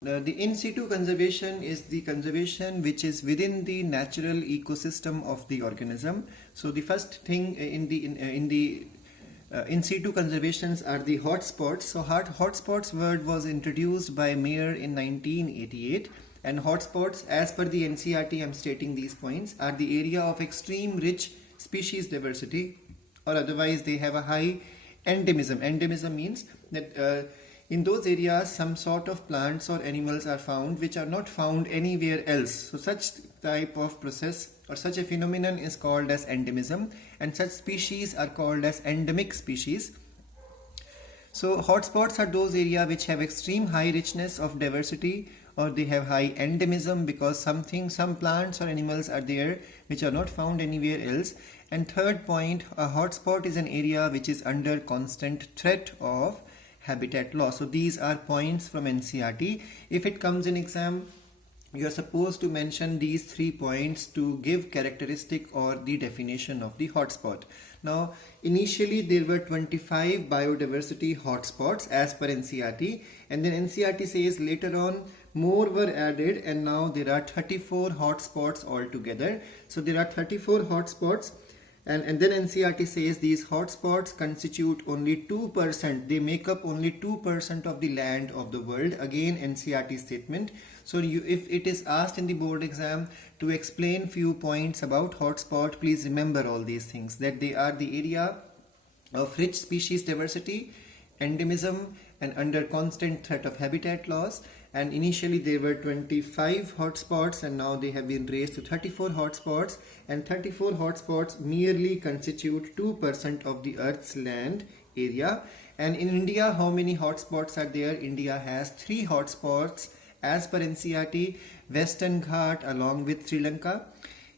The in situ conservation is the conservation which is within the natural ecosystem of the organism. So the first thing in situ conservations are the hotspots. So hotspots word was introduced by Mayer in 1988, and hotspots, as per the NCERT, I'm stating these points, are the area of extreme rich species diversity, or otherwise they have a high endemism. Endemism means that in those areas some sort of plants or animals are found which are not found anywhere else. So such type of process or such a phenomenon is called as endemism, and such species are called as endemic species. So hotspots are those areas which have extreme high richness of diversity, or they have high endemism because some plants or animals are there which are not found anywhere else. And third point, a hotspot is an area which is under constant threat of habitat loss. So these are points from NCERT. If it comes in exam, you are supposed to mention these 3 points to give characteristic or the definition of the hotspot. Now, initially there were 25 biodiversity hotspots as per NCERT, and then NCERT says later on more were added, and now there are 34 hotspots altogether. So there are 34 hotspots. And then NCERT says these hotspots constitute only 2%. They make up only 2% of the land of the world. Again, NCERT statement. So if it is asked in the board exam to explain few points about hotspot, please remember all these things, that they are the area of rich species diversity, endemism, and under constant threat of habitat loss. And initially there were 25 hotspots, and now they have been raised to 34 hotspots, and 34 hotspots merely constitute 2% of the Earth's land area. And in India, how many hotspots are there? India has 3 hotspots as per NCERT: Western Ghat along with Sri Lanka,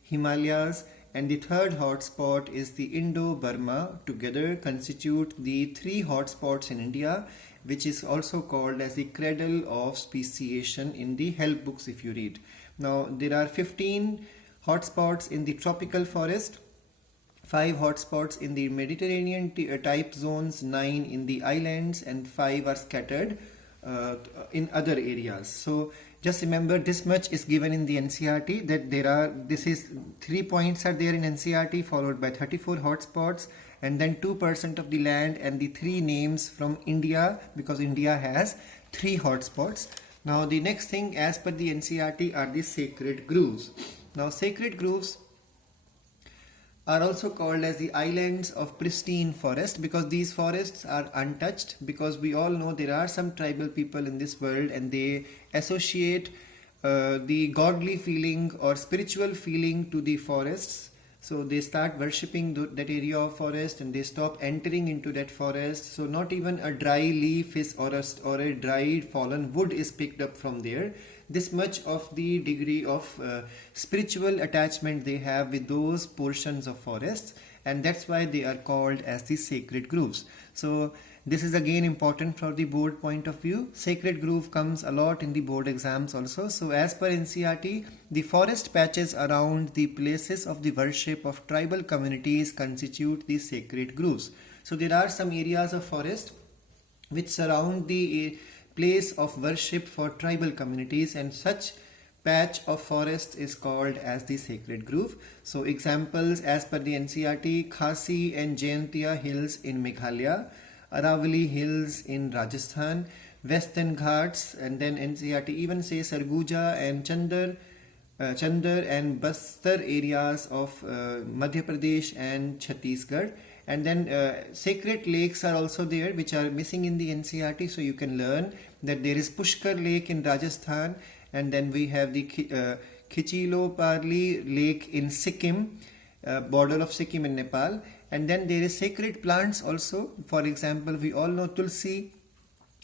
Himalayas, and the third hotspot is the Indo-Burma. Together constitute the 3 hotspots in India, which is also called as the cradle of speciation in the help books if you read. Now there are 15 hotspots in the tropical forest, 5 hotspots in the Mediterranean type zones, 9 in the islands, and 5 are scattered in other areas. So just remember this much is given in the NCERT, that 3 points are there in NCERT, followed by 34 hotspots, and then 2% of the land, and the 3 names from India, because India has 3 hotspots. Now the next thing as per the NCERT are the sacred groves. Now sacred groves are also called as the islands of pristine forest, because these forests are untouched, because we all know there are some tribal people in this world and they associate the godly feeling or spiritual feeling to the forests. So they start worshipping that area of forest, and they stop entering into that forest. So not even a dry leaf is or a dried fallen wood is picked up from there. This much of the degree of spiritual attachment they have with those portions of forests, and that's why they are called as the sacred groves. So this is again important from the board point of view. Sacred grove comes a lot in the board exams also. So as per NCERT, the forest patches around the places of the worship of tribal communities constitute the sacred groves. So there are some areas of forest which surround the place of worship for tribal communities, and such patch of forest is called as the sacred grove. So examples as per the NCERT: Khasi and Jaintia hills in Meghalaya, Aravalli hills in Rajasthan, Western Ghats, and then NCERT even says Sarguja and Chandar and Bastar areas of Madhya Pradesh and Chhattisgarh. And then sacred lakes are also there, which are missing in the NCERT. So you can learn that there is Pushkar Lake in Rajasthan, and then we have the Khichilopali Lake in Sikkim, border of Sikkim in Nepal. And then there is sacred plants also. For example, we all know Tulsi,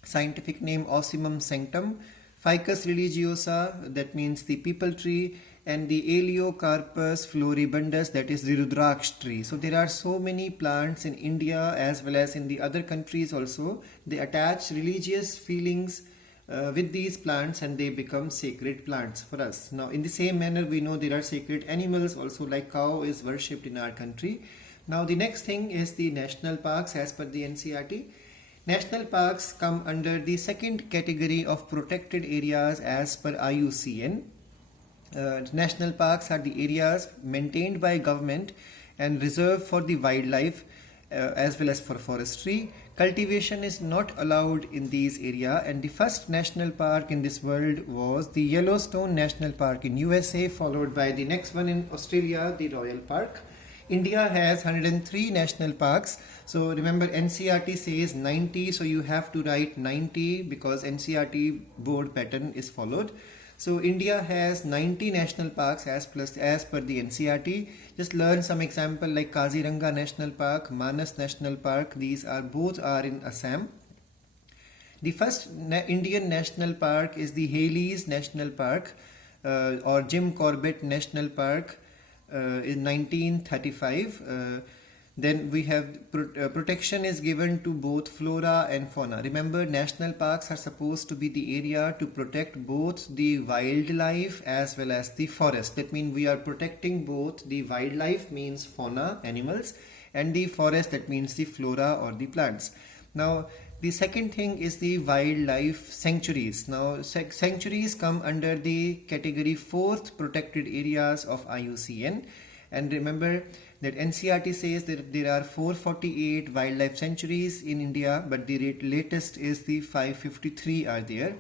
scientific name Ocimum sanctum, Ficus religiosa, that means the people tree, and the Elaeocarpus floribundus, that is the Rudraksh tree. So there are so many plants in India as well as in the other countries also. They attach religious feelings with these plants, and they become sacred plants for us. Now in the same manner, we know there are sacred animals also, like cow is worshipped in our country. Now the next thing is the national parks as per the NCERT. National parks come under the second category of protected areas as per IUCN. National parks are the areas maintained by government and reserved for the wildlife as well as for forestry. Cultivation is not allowed in these areas, and the first national park in this world was the Yellowstone National Park in USA, followed by the next one in Australia, the Royal Park. India has 103 national parks. So remember, NCRT says 90, so you have to write 90 because NCRT board pattern is followed. So India has 90 national parks as per the NCRT. Just learn some example like Kaziranga National Park, Manas National Park. These are both are in Assam. The first Indian national park is the Haley's National Park or Jim Corbett National Park in 1935. Then we have protection is given to both flora and fauna. Remember, national parks are supposed to be the area to protect both the wildlife as well as the forest. That means we are protecting both the wildlife, means fauna, animals, and the forest, that means the flora or the plants. Now, the second thing is the wildlife sanctuaries. Now, sanctuaries come under the category 4th protected areas of IUCN. And remember that NCRT says that there are 448 wildlife sanctuaries in India, but the latest is the 553 are there.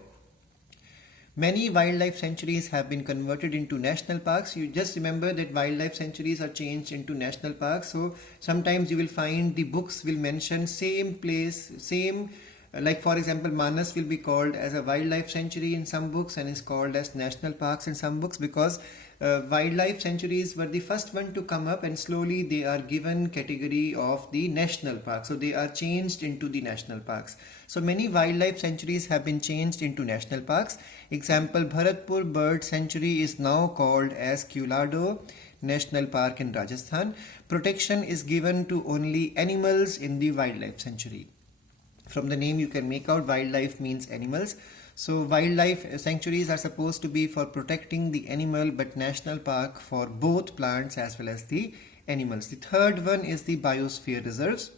Many wildlife sanctuaries have been converted into national parks. You just remember that wildlife sanctuaries are changed into national parks. So sometimes you will find the books will mention same place, same like for example, Manas will be called as a wildlife sanctuary in some books and is called as national parks in some books, because wildlife sanctuaries were the first one to come up, and slowly they are given category of the national park. So they are changed into the national parks. So many wildlife sanctuaries have been changed into national parks. Example, Bharatpur Bird Sanctuary is now called as Kulado National Park in Rajasthan. Protection is given to only animals in the wildlife sanctuary. From the name you can make out wildlife means animals. So wildlife sanctuaries are supposed to be for protecting the animal, but national park for both plants as well as the animals. The third one is the biosphere reserves.